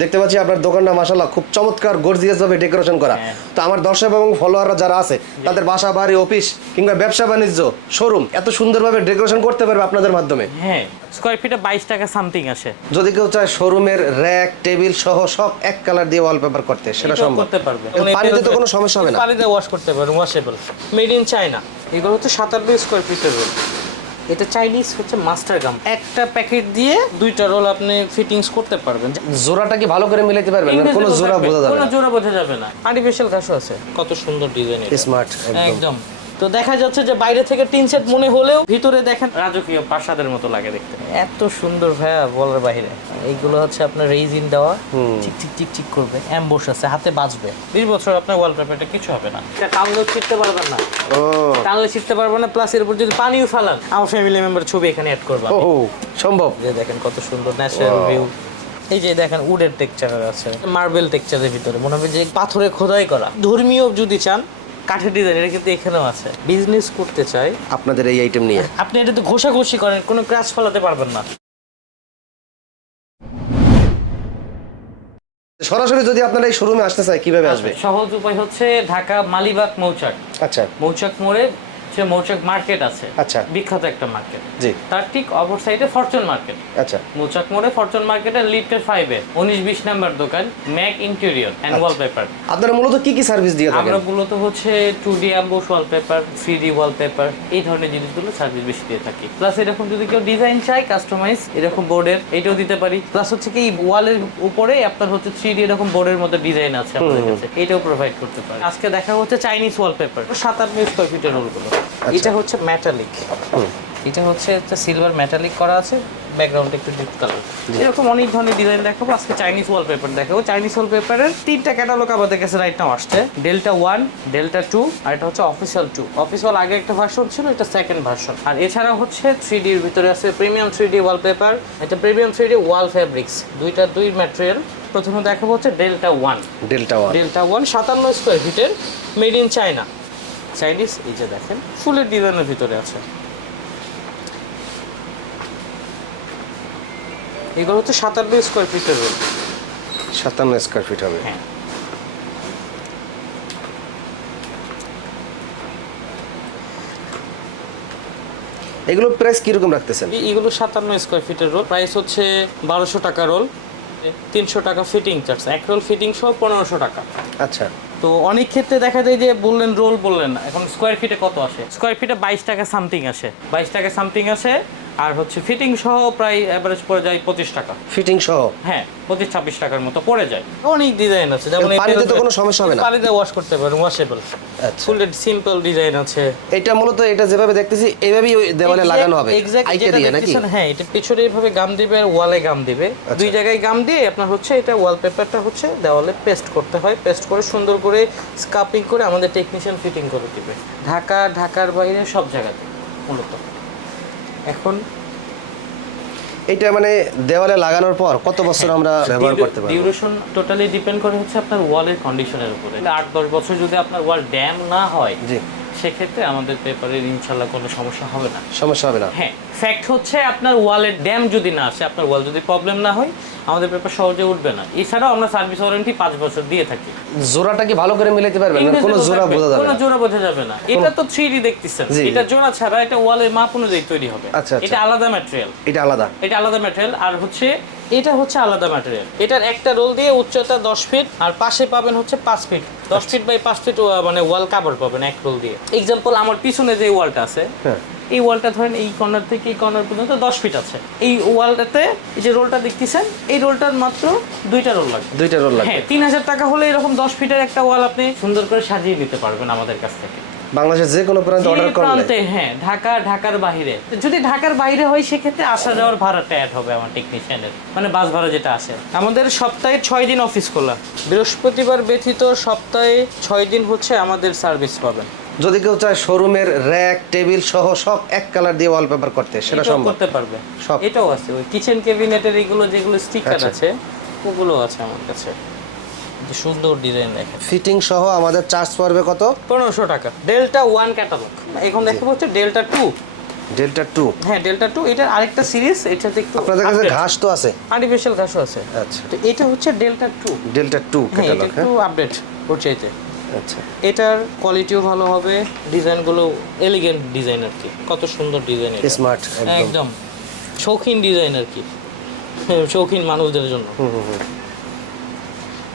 দেখতে পাচ্ছি আপনার দোকানটা মাশাআল্লাহ খুব চমৎকার গর্জিয়াস ভাবে ডেকোরেশন করা। তো আমার দর্শক এবং ফলোয়াররা যারা আছে তাদের বাসা বাড়ি অফিস কিংবা ব্যবসা বাণিজ্য শোরুম এত সুন্দরভাবে ডেকোরেশন করতে পারবে আপনাদের মাধ্যমে। হ্যাঁ, স্কয়ার ফিটে 22 টাকা সামথিং আসে। যদি কেউ চায় শোরুমের র‍্যাক টেবিল সহ সব এক কালার দিয়ে ওয়ালপেপার করতে সেটা সম্ভব করতে পারবে। পানিতে তো কোনো সমস্যা হবে না। পানিতে ওয়াশ করতে পারবে, ওয়াশেবল। Made in China. এগুলো হচ্ছে 57 স্কয়ার ফিটের রোল। এটা চাইনিজ হচ্ছে মাস্টার গাম। একটা প্যাকেট দিয়ে দুইটা রোল আপনি ফিটিংস করতে পারবেন। জোড়াটা কি ভালো করে মিলাতে পারবেন? কোনো জোড়া বোঝা যাবে না। কোনো জোড়া বোঝা যাবে না। আর্টিফিশিয়াল ঘাসও আছে। কত সুন্দর ডিজাইন এটা। স্মার্ট একদম। তো দেখা যাচ্ছে যে বাইরে থেকে টিন সেট মনে হলেও ভিতরে দেখেন রাজকীয় প্রাসাদের মতো লাগে দেখতে। এত সুন্দর ভাইয়া বলার বাইরে। এইগুলো হচ্ছে আপনার রেইজিন দেওয়া, চিক চিক চিক চিক করবে, এমবস আছে, হাতে বাজবে। 20 বছর আপনার ওয়ালপেপারটা কিছু হবে না। এটা টানলেও ছিটতে পারবেন না। টানলে ছিটতে পারবেন না, প্লাস এর উপর যদি পানিও ফেলান আমার ফ্যামিলি মেম্বার ছবি এখানে অ্যাড করবে। ও সম্ভব। যে দেখেন কত সুন্দর ন্যাচারাল ভিউ। এই যে দেখেন উডের টেক্সচার আছে, মার্বেল টেক্সচারের ভিতরে মনে হবে যে পাথরে খোদাই করা। ধর্মীয় যদি চান কাঠের ডিজাইন, এটা কিন্তু এখানেও আছে। বিজনেস করতে চাই আপনাদের এই আইটেম নিয়ে আপনি এটা তো ঘষাঘষি করেন, কোনো ক্র্যাশ ফলাতে পারবেন না। সরাসরি যদি আপনারা এই শোরুমে আসতে চায় কিভাবে আসবে? সহজ উপায় হচ্ছে ঢাকা মালিবাগ মৌচাক। আচ্ছা, মৌচাক মোড়ে যে মৌচাক মার্কেট আছে, আচ্ছা, বিখ্যাত একটা মার্কেট। জি, তার ঠিক অপর সাইডে ফরচুন মার্কেট। আচ্ছা, মৌচাক মোড়ে ফরচুন মার্কেটের লিফটের 5 এ 19-20 নাম্বার দোকান, ম্যাক ইন্টেরিয়র এন্ড ওয়ালপেপার। আপনারা মূলত কি কি সার্ভিস দিয়ে থাকেন? আমরা মূলত হচ্ছে 2D ambush wallpaper, 3D wallpaper, এই ধরনের জিনিসগুলো সার্ভিস বেশি দিয়ে থাকি। প্লাস এরকম যদি কেউ ডিজাইন চায় কাস্টমাইজ এরকম বোর্ডের, এইটাও দিতে পারি। প্লাস হচ্ছে কি ওয়ালের উপরে আপনার হচ্ছে 3D এরকম বোর্ডের মধ্যে ডিজাইন আছে আমাদের কাছে, এটাও প্রোভাইড করতে পারি। আজকে দেখা হচ্ছে চাইনিজ ওয়ালপেপার, 57 স্কয়ার ফিটের রোলগুলো। এটা হচ্ছে মেটালিক, এটা হচ্ছে একটা সিলভার মেটালিক করা আছে, ব্যাকগ্রাউন্ডটা একটু ডিপ কালার। এরকম অনেক ধরনের ডিজাইন দেখাবো। আজকে চাইনিজ ওয়ালপেপার দেখাবো। চাইনিজ ওয়ালপেপারের 3টা ক্যাটালগ আমাদের কাছে রাইট নাও আসছে। ডেল্টা 1, ডেল্টা 2 আর এটা হচ্ছে অফিসিয়াল 2। অফিসিয়াল আগে একটা ভার্সন ছিল, এটা সেকেন্ড ভার্সন। আর এছাড়া হচ্ছে 3D এর ভিতরে আছে প্রিমিয়াম 3D ওয়ালপেপার, এটা প্রিমিয়াম 3D ওয়াল ফেব্রিক্স। দুই ম্যাটেরিয়াল। প্রথমে দেখাবো হচ্ছে ডেল্টা 1। ডেল্টা 1 57 স্কয়ার ফিটের, মেড ইন চায়না, চাইনিজ। এই যে দেখেন ফুলের ডিজাইনের ভিতরে আছে। এগুলো হচ্ছে 57 স্কয়ার ফিটের রোল। 57 স্কয়ার ফিট হবে। হ্যাঁ, এগুলো প্রাইস কিরকম রাখতেছেন? এগুলো 57 স্কয়ার ফিটের রোল। প্রাইস হচ্ছে 1200 টাকা রোল, 300 টাকা ফিটিং চার্জ। এক রোল ফিটিং সহ 1500 টাকা। আচ্ছা, তো অনেক ক্ষেত্রে দেখা যায় যে বললেন রোল বললেন না, এখন স্কয়ার ফিটে কত আসে? স্কয়ার ফিটে 22 টাকা সামথিং আসে। 22 টাকা সামথিং আসে। আর হচ্ছে ফিটিং সহ প্রায় এভারেজ পড়ে যায় 25 টাকা। ফিটিং সহ হ্যাঁ, 25-26 টাকার মতো পড়ে যায়। অনেক ডিজাইন আছে, যেমন পানিতে তো কোনো সমস্যা হবে না। পানিতে ওয়াশ করতে পারেন, ওয়াশেবল। আচ্ছা, ফুল সিম্পল ডিজাইন আছে। এটা মূলত এটা যেভাবে দেখতেছি এইভাবেই ওই দেওয়ালে লাগানো হবে আইকে দিয়ে নাকি? হ্যাঁ, এটা পিছনে এইভাবে গাম দিবে আর ওয়ালে গাম দিবে। দুই জায়গায় গাম দিয়ে আপনার হচ্ছে এটা ওয়ালপেপারটা হচ্ছে দেওয়ালে পেস্ট করতে হয়। পেস্ট করে সুন্দর করে স্কাপিং করে আমাদের টেকনিশিয়ান ফিটিং করে দিবে। ঢাকার বাইরে সব জায়গাতে মূলত। এখন এটা মানে দেওয়ালে লাগানোর পর কত বছর আমরা ব্যবহার করতে পারবো? ডিউরেশন টোটালি ডিপেন্ড করে হচ্ছে আপনার ওয়ালের কন্ডিশনের উপরে। 8-10 বছর যদি আপনার ওয়াল ড্যাম না হয়, জি, সেক্ষেত্রে আমাদের পেপারের ইনশাল্লাহ কোনো সমস্যা হবে না। সমস্যা হবে না। হ্যাঁ, ফ্যাক্ট হচ্ছে আপনার ওয়ালের ড্যাম যদি না আসে, আপনার ওয়াল যদি প্রবলেম না হয়, আমাদের পেপার সহজে উঠবে না। এছাড়াও আমরা সার্ভিস ওয়ারেন্টি 5 বছর দিয়ে থাকি। জোড়াটা কি ভালো করে মিলাতে পারবেন? কোনো জোড়া বোঝা যাবে না। কোনো জোড়া বোঝা যাবে না। এটা তো 3D দেখতেছেন, এটা জোড়া ছাড়া এটা ওয়ালের মাপ অনুযায়ী তৈরি হবে। আচ্ছা, এটা আলাদা ম্যাটেরিয়াল। এটা আলাদা ম্যাটেরিয়াল। আর হচ্ছে এটা হচ্ছে আলাদা ম্যাটেরিয়াল। এটার একটা রোল দিয়ে উচ্চতা 10 ফিট আর পাশে পাবেন হচ্ছে 5 ফিট। 10 ফিট বাই 5 ফিট মানে ওয়াল কভার পাবেন এক রোল দিয়ে। এক্সাম্পল আমার পিছনে যে ওয়ালটা আছে, এই ওয়ালটা ধরেন এই কর্নার থেকে এই কর্নার পর্যন্ত 10 ফিট আছে। এই ওয়ালটাতে এই যে রোলটা দেখতেছেন, এই রোলটার মাত্র 2টা রোল লাগবে। 2টা রোল লাগবে। হ্যাঁ, 3000 টাকা হলে এরকম 10 ফিটের একটা ওয়াল আপনি সুন্দর করে সাজিয়ে দিতে পারবেন আমাদের কাছ থেকে। বাংলাদেশের যে কোনো প্রান্তে অর্ডার করলে? হ্যাঁ, ঢাকার বাইরে। যদি ঢাকার বাইরে হয় সেক্ষেত্রে আসা যাওয়ার ভাড়াটা অ্যাড হবে আমার টেকনিশিয়ানের, মানে বাস ভাড়া যেটা আসে। আমাদের সপ্তাহে 6 দিন অফিস খোলা, বৃহস্পতিবার ব্যতীত সপ্তাহে 6 দিন হচ্ছে আমাদের সার্ভিস পাবেন। যদি কেউ চায় শোরুমের র‍্যাক টেবিল সহ সব এক কালার দিয়ে ওয়ালপেপার করতে সেটা সম্ভব? করতে পারবে সব। এটাও আছে, ওই কিচেন ক্যাবিনেটের এগুলো যেগুলো স্টিকার আছে ওগুলো আছে আমার কাছে। সুন্দর ডিজাইন দেখেন। ফিটিং সহ আমাদের চার্জ পড়বে কত? 1500 টাকা। Delta 1 catalogue. এখন দেখাবো হচ্ছে ডেল্টা 2। ডেল্টা 2 হ্যাঁ ডেল্টা 2 এটার আরেকটা সিরিজ, এটাতে একটু আপনাদের কাছে ঘাস তো আছে? আর্টিফিশিয়াল ঘাসও আছে। আচ্ছা, তো এটা হচ্ছে ডেল্টা 2। ডেল্টা 2 হ্যাঁ এটা ক্যাটালগ। একটু আপডেট ওর চাইতে। আচ্ছা, এটার কোয়ালিটিও ভালো হবে, ডিজাইনগুলো এলিগেন্ট ডিজাইন আর কি, কত সুন্দর ডিজাইন, স্মার্ট একদম। একদম শৌখিন ডিজাইন আর কি, শৌখিন মানুষদের জন্য।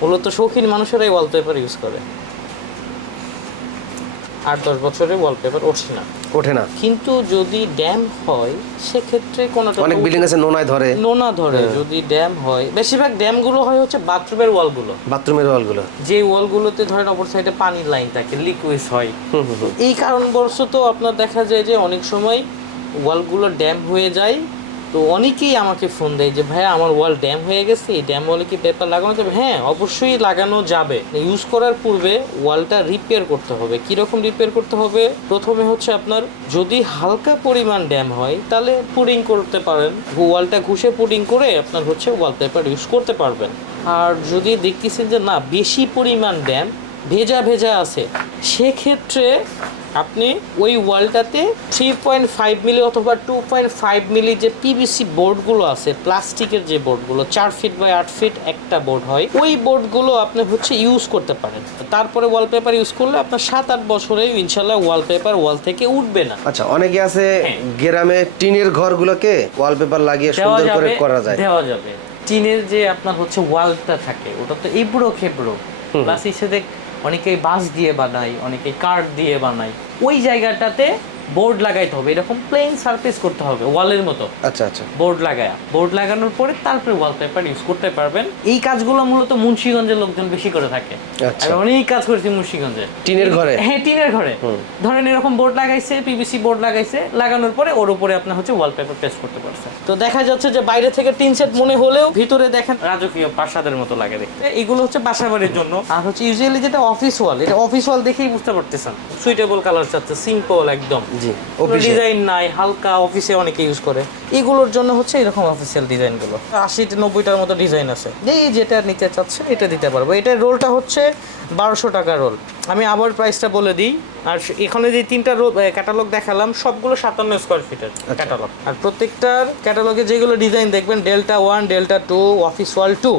মূলত শৌখিন মানুষেরাই ওয়ালপেপার ইউজ করে। 8-10 বছরে ওয়ালপেপার উঠছে না, ওঠে না। কিন্তু যদি ড্যাম হয় সেক্ষেত্রে কোনোটা অনেক বিল্ডিং আছে নোনায় ধরে। নোনা ধরে যদি ড্যাম হয়, বেশিরভাগ ড্যামগুলো হয় হচ্ছে বাথরুমের ওয়ালগুলো, বাথরুমের ওয়ালগুলো। যে ওয়ালগুলোতে ধরেন অপর সাইডে পানির লাইন থাকে, লিকুইড হয়। এই কারণবশত আপনার দেখা যায় যে অনেক সময় ওয়ালগুলো ড্যাম হয়ে যায়। তো অনেকেই আমাকে ফোন দেয় যে ভাইয়া আমার ওয়াল ড্যাম হয়ে গেছে, এই ড্যাম ওয়ালে কি পেপার লাগানো যাবে? হ্যাঁ অবশ্যই লাগানো যাবে। ইউজ করার পূর্বে ওয়ালটা রিপেয়ার করতে হবে। কীরকম রিপেয়ার করতে হবে? প্রথমে হচ্ছে আপনার যদি হালকা পরিমাণ ড্যাম হয় তাহলে পুডিং করতে পারেন, ওয়ালটা ঘুষে পুডিং করে আপনার হচ্ছে ওয়ালপেপার ইউজ করতে পারবেন। আর যদি দেখতেছেন যে না বেশি পরিমাণ ড্যাম ভেজা ভেজা আছে, সেক্ষেত্রে আপনি ওই ওয়ালটাতে 3.5 মিলি অথবা 2.5 মিলি যে পিভিসি বোর্ডগুলো আছে, প্লাস্টিকের যে বোর্ডগুলো 4 ফিট বাই 8 ফিট একটা বোর্ড হয়, ওই বোর্ডগুলো আপনি হচ্ছে ইউজ করতে পারেন। তারপরে ওয়ালপেপার ইউজ করলে আপনার 7-8 বছরে ইনশাল্লাহ ওয়ালপেপার ওয়াল থেকে উঠবে না। আচ্ছা, অনেকে আছে গ্রামে টিনের ঘরগুলোকে ওয়ালপেপার লাগিয়ে সুন্দর করে করা যায়। দেওয়া যাবে। টিনের যে আপনার হচ্ছে ওয়ালটা থাকে ওটা তো এবড়ো খেবড়ো, প্লাস হিসেবে অনেকেই বাঁশ দিয়ে বানায়, অনেকেই কাঠ দিয়ে বানায়, ওই জায়গাটাতে বোর্ড লাগাইতে হবে, এরকম প্লেন সারফেস করতে হবে ওয়ালের মতো। আচ্ছা আচ্ছা, বোর্ড লাগানোর পরে তারপরে ওয়ালপেপার ইউজ করতে পারবেন। এই কাজগুলো মূলত মুন্সিগঞ্জের লোকজন বেশি করে থাকে। আচ্ছা। আমি অনেক কাজ করেছি মুন্সিগঞ্জে টিনের ঘরে। হ্যাঁ টিনের ঘরে ধরেন এরকম বোর্ড লাগাইছে, পিভিসি বোর্ড লাগাইছে, লাগানোর পরে ওর উপরে আপনার হচ্ছে ওয়ালপেপার পেস্ট করতে পারছে। তো দেখা যাচ্ছে যে বাইরে থেকে টিন সেট মনে হলেও ভিতরে দেখেন রাজকীয় প্রাসাদের মতো লাগে দেখতে। এগুলো হচ্ছে বাসাবাড়ির জন্য। আর হচ্ছে ইউজুয়ালি যেটা অফিস ওয়াল, এটা অফিস ওয়াল দেখেই বুঝতে পারতেছেন সুইটেবল কালার চাচ্ছে, সিম্পল একদম, জি, ডিজাইন নাই, হালকা, অফিসে অনেকে ইউজ করে। এগুলোর জন্য হচ্ছে এরকম অফিসিয়াল ডিজাইনগুলো 80-90টার মতো ডিজাইন আছে। যেটা নিতে চাচ্ছে এটা দিতে পারবো। এটার রোলটা হচ্ছে 1200 টাকা রোল। আমি আবার প্রাইসটা বলে দিই। আর এখানে যে 3টা ক্যাটালগ দেখালাম সবগুলো 57 স্কোয়ার ফিটের ক্যাটালগ। আর প্রত্যেকটার ক্যাটালগে যেগুলো ডিজাইন দেখবেন ডেল্টা 1, ডেল্টা 2, অফিস ওয়াল 2,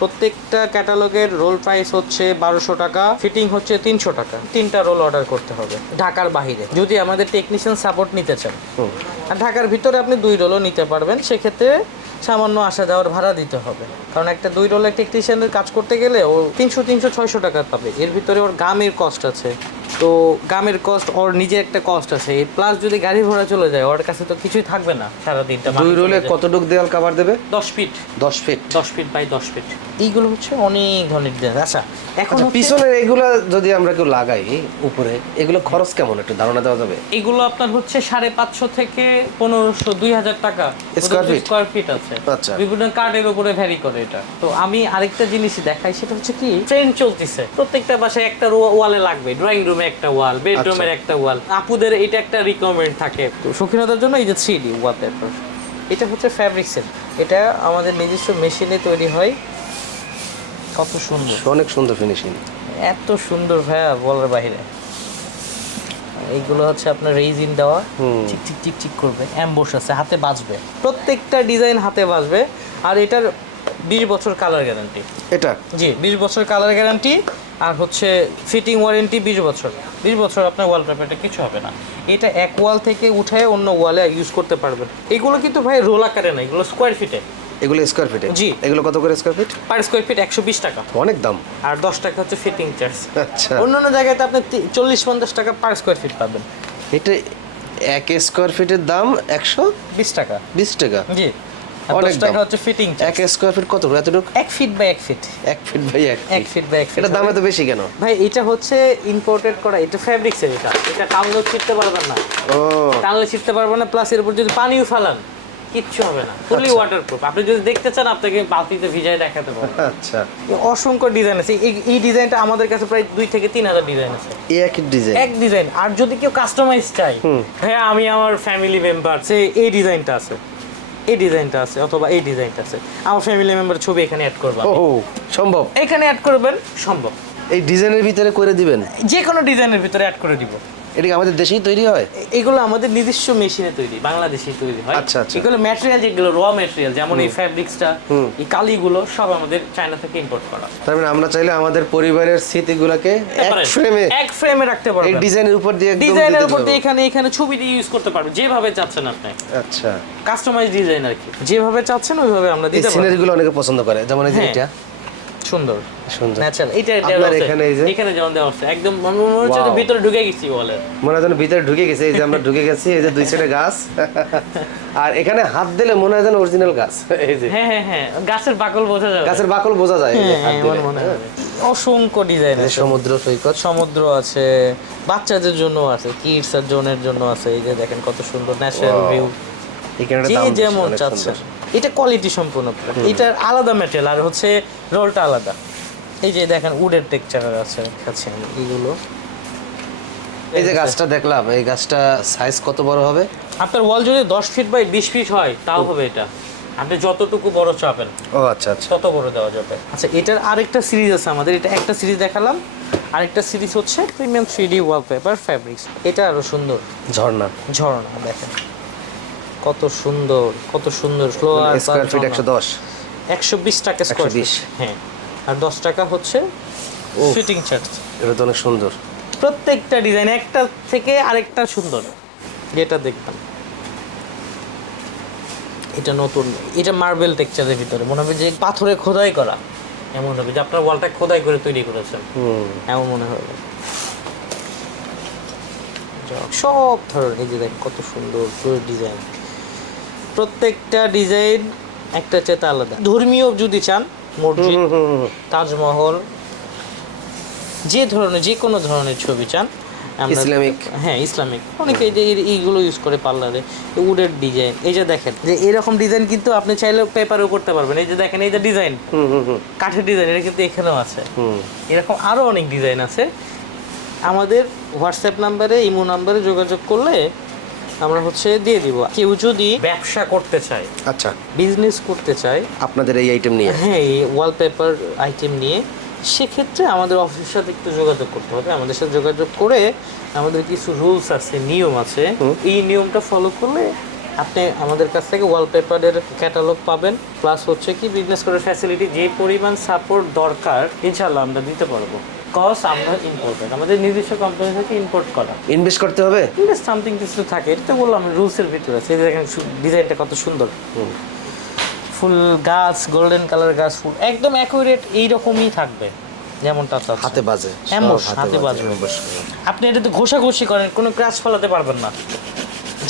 প্রত্যেকটা ক্যাটালগের রোল প্রাইস হচ্ছে 1200 টাকা, ফিটিং হচ্ছে 300 টাকা। 3টা রোল অর্ডার করতে হবে ঢাকার বাইরে যদি আমাদের টেকনিশিয়ান সাপোর্ট নিতে চান। আর ঢাকার ভিতরে আপনি 2 রোলও নিতে পারবেন, সেক্ষেত্রে সামান্য আসা যাওয়ার ভাড়া দিতে হবে। কারণ একটা 2 রোলের টেকনিশিয়ানের কাজ করতে গেলে ও 300-600 টাকা পাবে। এর ভিতরে ওর গামের কস্ট আছে, তো গামের কস্ট, ওর নিজের একটা কস্ট আছে, প্লাস যদি গাড়ি ঘোড়া চলে যায় ওর কাছে তো কিছুই থাকবে না সারাদিনটা। 2 রোলে কতটুক দেওয়াল কভার দেবে? 10 feet 10 feet 10 feet by 10 feet. এইগুলো হচ্ছে অনেক ধরনের ডিজাইন। আচ্ছা এখন পিছনের এগুলো যদি আমরা কেউ লাগাই উপরে, এগুলো খরচ কেমন একটু ধারণা দেওয়া যাবে? এগুলো আপনার হচ্ছে 550 থেকে 1500-2000 টাকা স্কয়ার ফিট আছে। আচ্ছা, বিভিন্ন কার্ডের উপরে ভ্যারি করে এটা। তো আমি আরেকটা জিনিস দেখাই, সেটা হচ্ছে কি ট্রেন্ড চলতেছে, প্রত্যেকটা বাসায় একটা ওয়ালে লাগবে, ড্রয়িং রুমে একটা ওয়াল, বেডরুমের একটা ওয়াল, আপুদের এটা একটা রিকোয়ারমেন্ট থাকে। তো শৌখিনতার জন্য এই যে 3D ওয়ালপেপার, এটা হচ্ছে ফ্যাব্রিক্সের, এটা আমাদের নিজস্ব মেশিনে তৈরি হয়। কত সুন্দর, অনেক সুন্দর ফিনিশিং, এত সুন্দর ভাইয়া বলার বাইরে। এইগুলো হচ্ছে আপনার রেইজিন দেওয়া, চিক চিক চিক চিক করবে, অ্যাম্বোস আছে, হাতে বাজবে, প্রত্যেকটা ডিজাইন হাতে বাজবে। আর এটার 20 বছর কালার গ্যারান্টি। এটা জি 20 বছর কালার গ্যারান্টি। আর হচ্ছে ফিটিং ওয়ারেন্টি 20 বছর। 20 বছর আপনার ওয়ালপেপারটা কিছু হবে না। এটা এক ওয়াল থেকে উঠায় অন্য ওয়ালে ইউজ করতে পারবেন। এগুলো কিন্তু ভাই রোল আকারে না, এগুলো স্কোয়ার ফিটে। এগুলো স্কয়ার ফিটে? জি। এগুলো কত করে square feet? Per square feet 120 টাকা। অনেক দাম। আর 10 টাকা হচ্ছে ফিটিং চার্জ। আচ্ছা, অন্যান্য জায়গায় তো আপনি 40-50 টাকা পার স্কোয়ার ফিট পাবেন। এটা 1 স্কয়ার ফিটের দাম 120 টাকা। 20 টাকা? জি। অনেক 10 দাম। টাকা হচ্ছে ফিটিং চার্জ। 1 স্কয়ার ফিট কত? এতটুকু? 1 feet by 1 feet. 1 feet by 1 1 feet by 1 feet. এটা দাম এত বেশি কেন ভাই? এটা হচ্ছে ইম্পোর্টেড করা, এটা ফ্যাব্রিক্সের, এটা টানলে ছিটতে পারবেন না। ও, টানলে ছিটতে পারবেন না, প্লাস এর উপর যদি পানিও ফেলান কিচ্ছু হবে না, ফুলি ওয়াটারপ্রুফ। আপনি যদি দেখতে চান আপনাকে বালতিতে ভিজায় দেখাতে পারবো। আচ্ছা, অসংখ্য ডিজাইন আছে। এই ডিজাইনটা আমাদের কাছে প্রায় 2 থেকে 3000 ডিজাইন আছে, এক ডিজাইন। এক ডিজাইন। আর যদি কেউ কাস্টমাইজ চাই, হ্যাঁ আমি আমার ফ্যামিলি মেম্বার এই ডিজাইনটা আছে, এই ডিজাইনটা আছে, অথবা এই ডিজাইনটা আছে, আমার ফ্যামিলি মেম্বার ছবি এখানে অ্যাড করব। ও সম্ভব? এখানে অ্যাড করবেন, সম্ভব। এই ডিজাইনের ভিতরে করে দিবেন? যে কোনো ডিজাইনের ভিতরে অ্যাড করে দিব। এটা কি আমাদের দেশেই তৈরি হয়? এগুলো আমাদের নিজস্ব মেশিনে তৈরি, বাংলাদেশেই তৈরি হয়। আচ্ছা, আচ্ছা। এগুলো ম্যাটেরিয়াল, যেগুলো র ম্যাটেরিয়াল, যেমন এই ফ্যাব্রিক্সটা, এই কালিগুলো সব আমাদের চায়না থেকে ইম্পোর্ট করা। তার মানে আমরা চাইলে আমাদের পরিবারের স্মৃতিগুলোকে এক ফ্রেমে রাখতে এই পারবেন, ডিজাইনের উপর দিয়ে একদম ডিজাইনের দিতে উপর দিয়ে পারবো। এখানে ছবি দিয়ে ইউজ করতে পারবেন যেভাবে চাচ্ছেন আপনি। আচ্ছা, কাস্টমাইজ ডিজাইন আর কি, যেভাবে চাচ্ছেন ওইভাবে আমরা এই দিতে পারবো। সিনারিগুলো অনেকে পছন্দ করে, যেমন এই যে হ্যাঁ। এটা সুন্দর সুন্দর। ন্যাচারাল। এটা আপনার এখানে এই যে এখানে যেমন দেওয়া আছে একদম মনে হচ্ছে Wow. ভিতরে ঢুকে গেছি ওয়ালের। মনে হয় যেন ভিতরে ঢুকে গেছে। এই যে আমরা ঢুকে গেছি, এই যে দুই সাইডে গাছ, আর এখানে হাত দিলে মনে হয় যেন অরিজিনাল গাছ। এই যে হ্যাঁ হ্যাঁ হ্যাঁ, গাছের বাকল বোঝা যাবে। গাছের বাকল বোঝা যায় এই যে হাত দিলে। মনে হবে অসংখ্য ডিজাইন এই যে আছে। সমুদ্র সৈকত, সমুদ্র আছে, বাচ্চাদের জন্য আছে, কিডস এর জোনের জন্য আছে। এই যে দেখেন কত সুন্দর ন্যাচারাল Wow. ভিউ, এখানে যে দাম বেশি, যেমন অনেক চাচ্ছে। সুন্দর। এটা কোয়ালিটি সম্পূর্ণ product। এটার আলাদা ম্যাটেরিয়াল, আর হচ্ছে রোলটা আলাদা। এই যে দেখেন উডের টেক্সচার আছে এইগুলো। এই যে গাছটা দেখলাম, এই গাছটা সাইজ কত বড় হবে? আপনার ওয়াল যদি 10 ফিট বাই 20 ফিট হয় তাও হবে এটা। আপনি যতটুকু বড় চাপেন ও আচ্ছা আচ্ছা। তত বড় দেওয়া যাবে। আচ্ছা, এটার আরেকটা সিরিজ আছে আমাদের। এটা একটা সিরিজ দেখালাম, আরেকটা সিরিজ হচ্ছে প্রিমিয়াম 3D ওয়ালপেপার ফ্যাব্রিক্স। এটা আরো সুন্দর, ঝর্ণা, ঝর্ণা দেখেন কত সুন্দর, কত সুন্দর। ফ্লোয়ার স্কয়ার ফিট 110, 120 টাকা স্কয়ার ফিট। 120 হ্যাঁ, আর 10 টাকা হচ্ছে ফিটিং চার্জ। এটা তো অনেক সুন্দর। প্রত্যেকটা ডিজাইন একটা থেকে আরেকটা সুন্দর। যেটা দেখতাম এটা নতুন, এটা মার্বেল টেক্সচারের ভিতরে মনে হবে যে পাথরে খোদাই করা, এমন হবে যে আপনার ওয়ালটা খোদাই করে তৈরি করেছেন, এমন মনে হবে। সব ধরনের এই যে দেখেন কত সুন্দর ডিজাইন, প্রত্যেকটা ডিজাইন একটা চেয়ে আলাদা। ধর্মীয় যদি চান, মসজিদ, তাজমহল, যে ধরনের যে কোনো ধরনের ছবি চান, আমরা ইসলামিক, হ্যাঁ ইসলামিক অনেকে এই যে এইগুলো ইউজ করে পার্লারে। উডের ডিজাইন, এই যে দেখেন যে এরকম ডিজাইন কিন্তু আপনি চাইলে পেপারেও করতে পারবেন। এই যে দেখেন এই যে ডিজাইন, কাঠের ডিজাইন, এটা কিন্তু এখানেও আছে। এরকম আরও অনেক ডিজাইন আছে। আমাদের হোয়াটসঅ্যাপ নাম্বারে, ইমো নাম্বারে যোগাযোগ করলে আমরা হচ্ছে দিয়ে দিব। কেউ যদি ব্যবসা করতে চায়, আচ্ছা, বিজনেস করতে চায় আপনাদের এই আইটেম নিয়ে, হ্যাঁ এই ওয়ালপেপার আইটেম নিয়ে, সেক্ষেত্রে আমাদের অফিসের সাথে একটু যোগাযোগ করতে হবে। আমাদের সাথে যোগাযোগ করে আমাদের কিছু রুলস আছে, নিয়ম আছে। এই নিয়মটা ফলো করলে আপনি আমাদের কাছ থেকে ওয়ালপেপারের ক্যাটালগ পাবেন, প্লাস হচ্ছে কি বিজনেস করার ফ্যাসিলিটি, যে পরিমাণ সাপোর্ট দরকার ইনশাআল্লাহ আমরা দিতে পারবো। কজ আমরা ইম্পোর্টেড, আমাদের নিজস্ব কোম্পানি থেকে ইম্পোর্ট করা। ইনভেস্ট করতে হবে, ইনভেস্ট সামথিং কিছু থাকে, এটা তো বললাম রুলসের ভিতরে আছে। এই যে দেখেন ডিজাইনটা কত সুন্দর, ফুল গাছ, গোল্ডেন কালার গাছ, ফুল একদম অ্যাকুরেট এইরকমই থাকবে যেমনটা চাচ্ছেন। হাতে বাজে, হাতে বাজবে। আপনি এটা তো ঘষাঘষি করেন, কোনো ক্র্যাচ ফলাতে পারবেন না।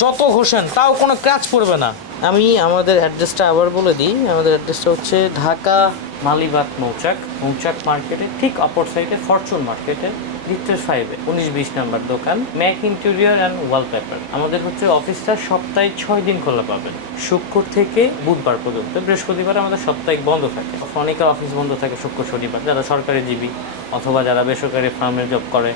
যত ঘষেন তাও কোনো ক্র্যাচ পড়বে না। আমি আমাদের অ্যাড্রেসটা আবার বলে দিই। আমাদের অ্যাড্রেসটা হচ্ছে ঢাকা মালিবাগ মৌচাক মার্কেটে ঠিক অপর সাইডে ফরচুন মার্কেটে লিফটের 5-এ 19-20 নাম্বার দোকান, ম্যাক ইন্টেরিয়র অ্যান্ড ওয়ালপেপার। আমাদের হচ্ছে অফিসটা সপ্তাহে 6 দিন খোলা পাবেন, শুক্র থেকে বুধবার পর্যন্ত। বৃহস্পতিবার আমাদের সাপ্তাহিক বন্ধ থাকে। অনেকের অফিস বন্ধ থাকে শুক্র শনিবার, যারা সরকারি জীবী অথবা যারা বেসরকারি ফার্মে জব করে,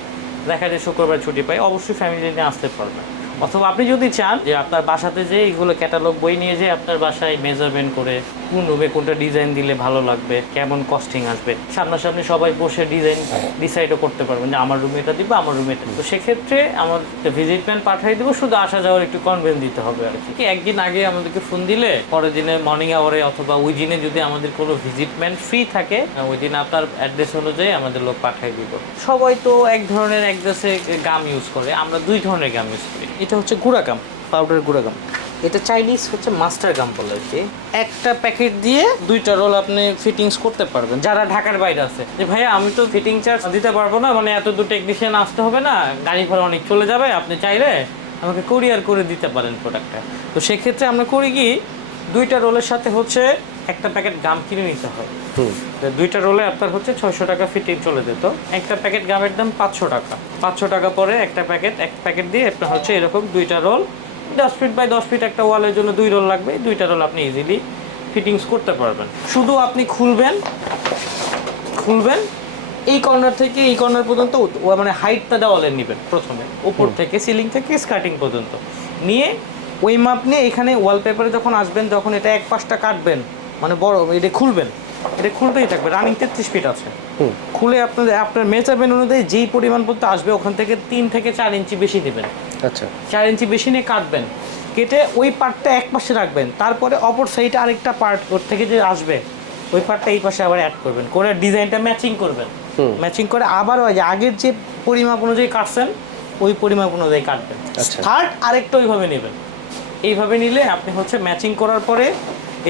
দেখা যায় শুক্রবার ছুটি পায়, অবশ্যই ফ্যামিলি নিয়ে আসতে পারবেন। অথবা আপনি যদি চান যে আপনার বাসাতে যে এইগুলো ক্যাটালগ বই নিয়ে যে আপনার বাসায় মেজারমেন্ট করে কোন রুমে কোনটা ডিজাইন দিলে ভালো লাগবে, কেমন কস্টিং আসবে, সামনাসামনি সবাই বসে ডিজাইন ডিসাইডও করতে পারবেন যে আমার রুমে এটা দিব, আমার রুমে এটা। তো সেক্ষেত্রে আমার ভিজিট প্ল্যান পাঠিয়ে দেবো, শুধু আসা যাওয়ার একটু কনভেন্স দিতে হবে আর কি। একদিন আগে আমাদেরকে ফোন দিলে পরের দিনে মর্নিং আওয়ারে অথবা ওই দিনে যদি আমাদের কোনো ভিজিট প্ল্যান ফ্রি থাকে, ওই দিন আপনার অ্যাড্রেস অনুযায়ী আমাদের লোক পাঠিয়ে দিব। সবাই তো এক ধরনের অ্যাড্রেসে গাম ইউজ করে, আমরা 2 ধরনের গাম ইউজ করি। এটা হচ্ছে গুঁড়া গাম, পাউডার গুঁড়া গাম। এটা চাইনিজ হচ্ছে মাস্টার গাম বলে আর কি। একটা প্যাকেট দিয়ে 2টা রোল আপনি ফিটিংস করতে পারবেন। যারা ঢাকার বাইরে আছে যে ভাইয়া আমি তো ফিটিং চার্জ দিতে পারবো না, মানে এত দূর টেকনিশিয়ান আসতে হবে না, গাড়ি ভাড়া অনেক চলে যাবে, আপনি চাইলে আমাকে কুরিয়ার করে দিতে পারেন প্রোডাক্টটা। তো সেক্ষেত্রে আমরা করি কি, 2টা রোলের সাথে হচ্ছে একটা প্যাকেট গাম কিনে নিতে হয়। 2টা রোলে আপনার হচ্ছে 600 টাকা ফিটিং চলে যেত। একটা প্যাকেট গামের দাম 500 টাকা। 500 টাকা পরে এক প্যাকেট দিয়ে আপনার হচ্ছে এরকম 2টা রোল, 10 ফিট বাই 10 ফিট একটা ওয়ালের জন্য 2 রোল লাগবে। 2টা রোল আপনি ইজিলি ফিটিংস করতে পারবেন। শুধু আপনি খুলবেন, এই কর্নার থেকে এই কর্নার পর্যন্ত, মানে হাইটটা দেওয়ালের নেবেন প্রথমে, উপর থেকে সিলিং থেকে স্কার্টিং পর্যন্ত নিয়ে ওই মাপ নিয়ে এখানে ওয়ালপেপারে যখন আসবেন, যখন এটা এক পাশটা কাটবেন, মানে বড় এটা খুলবেন, এটা খুলতেই থাকবে, রানিং 33 ফিট আছে। খুলে আপনার মেজারমেন্ট অনুযায়ী যেই পরিমাণ পর্যন্ত আসবে ওখান থেকে 3 থেকে 4 ইঞ্চি বেশি নেবেন। আচ্ছা, 4 ইঞ্চি বেশি নিয়ে কাটবেন, কেটে ওই পার্টটা এক পাশে রাখবেন, তারপরে অপর সাইডে আরেকটা পার্ট ওর থেকে যে আসবে ওই পার্টটা এই পাশে আবার অ্যাড করবেন, করে ডিজাইনটা ম্যাচিং করবেন। ম্যাচিং করে আবার ওই যে আগের যে পরিমাপ অনুযায়ী কাটছেন ওই পরিমাপ অনুযায়ী কাটবেন। আচ্ছা। থার্ড আরেকটা ওইভাবে নেবেন। এইভাবে নিলে আপনি হচ্ছে ম্যাচিং করার পরে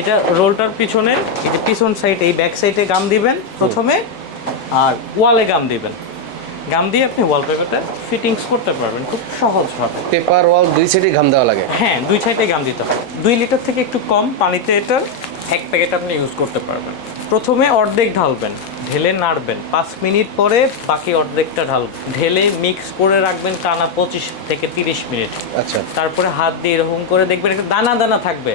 এটা রোলটার পিছনে এই যে পিছন সাইড এই ব্যাক সাইডে গাম দিবেন প্রথমে, আর ওয়ালে গাম দিবেন। গাম দিয়ে আপনি ওয়ালপেপারটা ফিটিংস করতে পারবেন খুব সহজভাবে। পেপার ওয়াল দুই সাইডে ঘাম দেওয়া লাগে? হ্যাঁ, 2 সাইডে গাম দিতে হবে। 2 লিটার থেকে একটু কম পানিতে এটার 1 প্যাকেট আপনি ইউজ করতে পারবেন। প্রথমে অর্ধেক ঢালবেন, ঢেলে নাড়বেন, 5 মিনিট পরে বাকি অর্ধেকটা ঢালবেন, ঢেলে মিক্স করে রাখবেন টানা 25 থেকে 30 মিনিট। আচ্ছা, তারপরে হাত দিয়ে এরকম করে দেখবেন একটা দানা দানা থাকবে,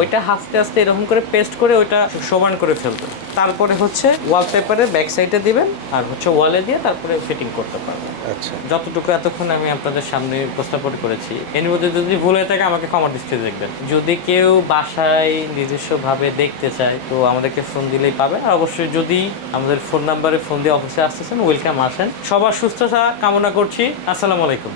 ওইটা আস্তে আস্তে এরকম করে পেস্ট করে ওইটা সমান করে ফেলবেন। তারপরে হচ্ছে ওয়ালপেপারে ব্যাক সাইডে দিবেন আর হচ্ছে ওয়ালে দিয়ে তারপরে ফিটিং করতে পারবেন। আচ্ছা। যতটুকু এতক্ষণ আমি আপনাদের সামনে উপস্থাপন করেছি, এর মধ্যে যদি ভুল হয়ে থাকে আমাকে ক্ষমা দৃষ্টিতে দেখবেন। যদি কেউ বাসায় নিজস্বভাবে দেখতে চায় তো আমাদেরকে ফোন দিলেই পাবেন। আর অবশ্যই যদি আমাদের ফোন নাম্বারে ফোন দিয়ে অফিসে আসতেছেন, ওয়েলকাম, আসেন। সবার সুস্থতা কামনা করছি। আসসালামু আলাইকুম।